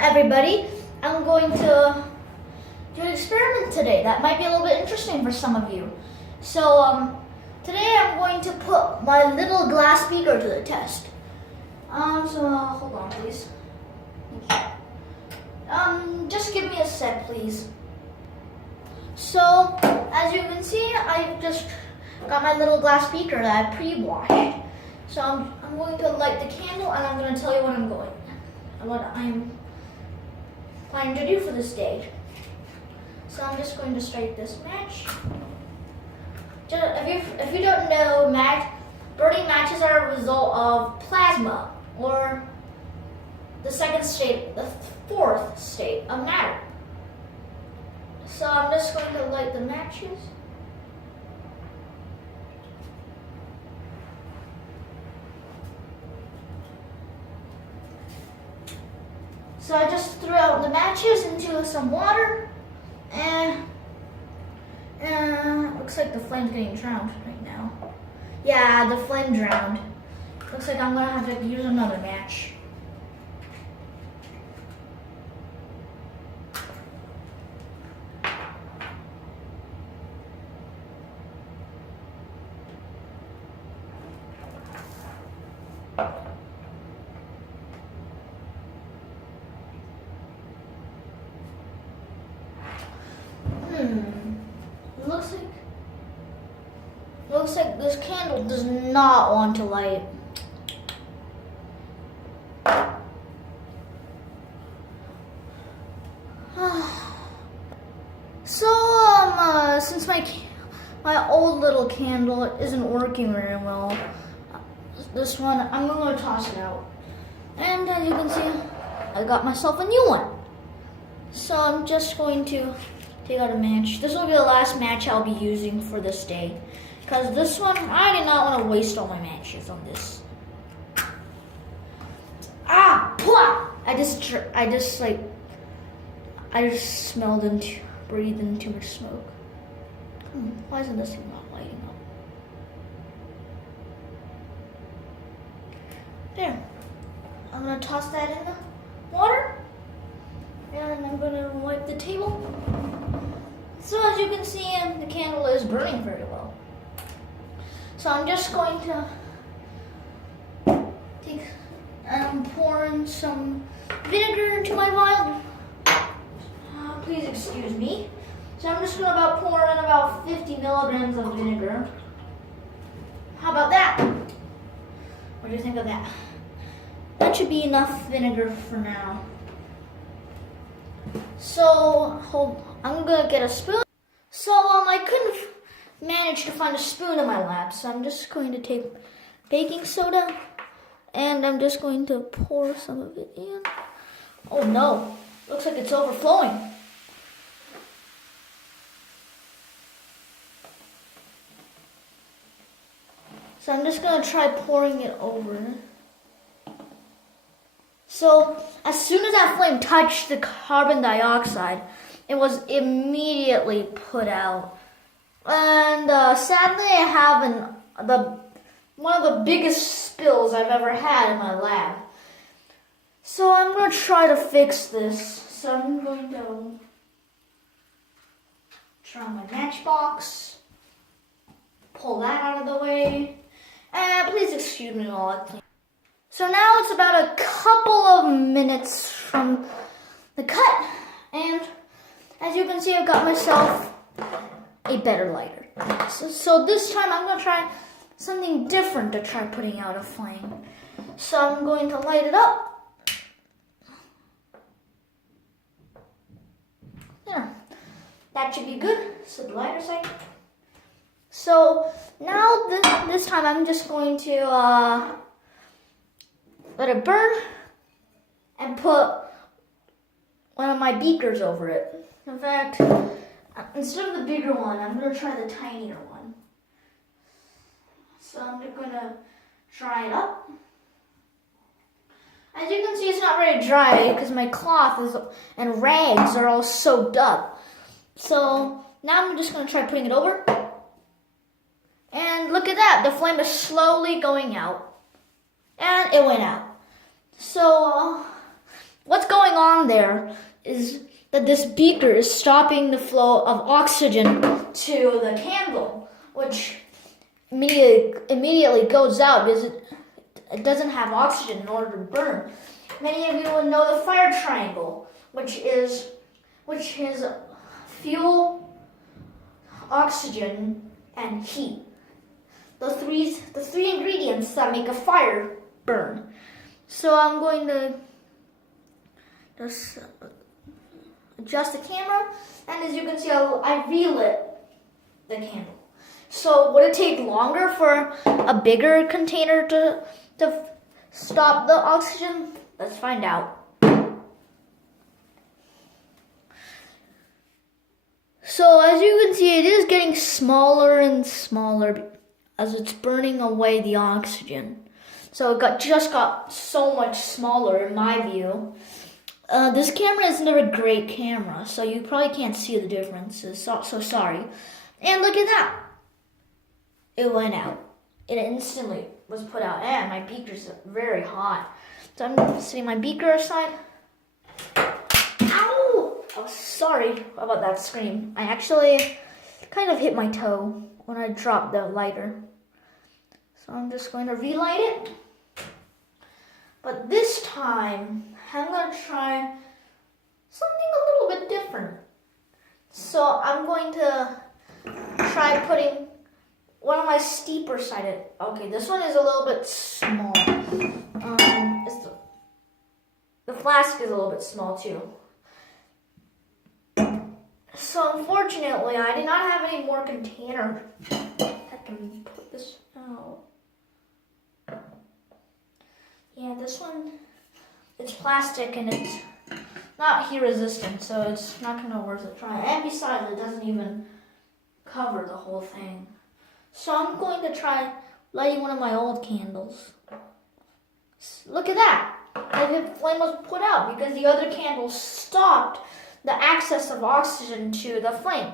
Everybody, I'm going to do an experiment today that might be a little bit interesting for some of you. Today I'm going to put my little glass beaker to the test. Hold on, please. Just give me a sec, please. So, as you can see, I've just got my little glass beaker that I pre-washed. So I'm going to light the candle and I'm going to tell you what I'm planning to do for this day. So I'm just going to strike this match. If you don't know, burning matches are a result of plasma, or the fourth state of matter. So I'm just going to light the matches. So I just threw out the matches into some water, and looks like the flame's getting drowned right now. Yeah, the flame drowned. Looks like I'm gonna have to use another match. Looks like this candle does not want to light. Since my old little candle isn't working very well, this one, I'm going to toss it out. And as you can see, I got myself a new one. So I'm just going to take out a match. This will be the last match I'll be using for this day. Because this one, I did not want to waste all my matches on this. I just smelled and breathed in too much smoke. Why isn't this thing not lighting up? There. I'm going to toss that in the water. And I'm going to wipe the table. So as you can see, the candle is burning very well. So I'm just going to pour in some vinegar into my vial. Please excuse me. So I'm just going to pour in about 50 milligrams of vinegar. How about that? What do you think of that? That should be enough vinegar for now. So I'm going to get a spoon. So I couldn't manage to find a spoon in my lap, so I'm just going to take baking soda and I'm just going to pour some of it in. Oh no, looks like it's overflowing. So I'm just going to try pouring it over. So as soon as that flame touched the carbon dioxide, it was immediately put out. And sadly, I have one of the biggest spills I've ever had in my lab. So I'm going to try to fix this. So I'm going to try my matchbox, pull that out of the way, and please excuse me while I clean. So now it's about a couple of minutes from the cut, and as you can see, I've got myself a better lighter. So this time I'm going to try something different to try putting out a flame. So I'm going to light it up. There. That should be good. So the lighter side. So now this time I'm just going to let it burn and put one of my beakers over it. In fact, instead of the bigger one, I'm going to try the tinier one. So I'm just going to dry it up. As you can see, it's not very dry because my cloth and rags are all soaked up. So now I'm just going to try putting it over. And look at that, the flame is slowly going out. And it went out. So is that this beaker is stopping the flow of oxygen to the candle, which immediately goes out because it doesn't have oxygen in order to burn. Many of you will know the fire triangle, which is fuel, oxygen, and heat. The three ingredients that make a fire burn. So I'm going to just adjust the camera, and as you can see, I relit the candle. So would it take longer for a bigger container to stop the oxygen? Let's find out. So as you can see, it is getting smaller and smaller as it's burning away the oxygen. So it just got so much smaller in my view. This camera isn't a great camera, so you probably can't see the differences. So sorry. And look at that. It went out. It instantly was put out. And my beaker's very hot. So I'm setting my beaker aside. Ow! Oh, sorry about that scream. I actually kind of hit my toe when I dropped the lighter. So I'm just going to relight it. But this time, I'm going to try something a little bit different. So I'm going to try putting one of my steeper sided. Okay, this one is a little bit small. The flask is a little bit small too. So unfortunately, I did not have any more container. I can put this out. Yeah, this one, it's plastic and it's not heat resistant, so it's not going to worth a try. And besides, it doesn't even cover the whole thing. So I'm going to try lighting one of my old candles. Look at that. The flame was put out because the other candle stopped the access of oxygen to the flame.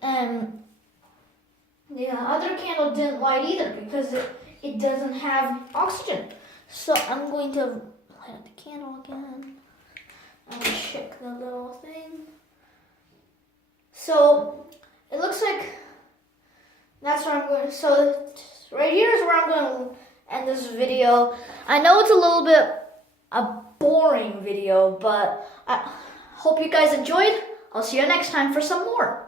And the other candle didn't light either because it doesn't have oxygen. So I'm going to light up the candle again and check the little thing. So it looks like that's where I'm going. So right here is where I'm going to end this video. I know it's a little bit a boring video, but I hope you guys enjoyed. I'll see you next time for some more.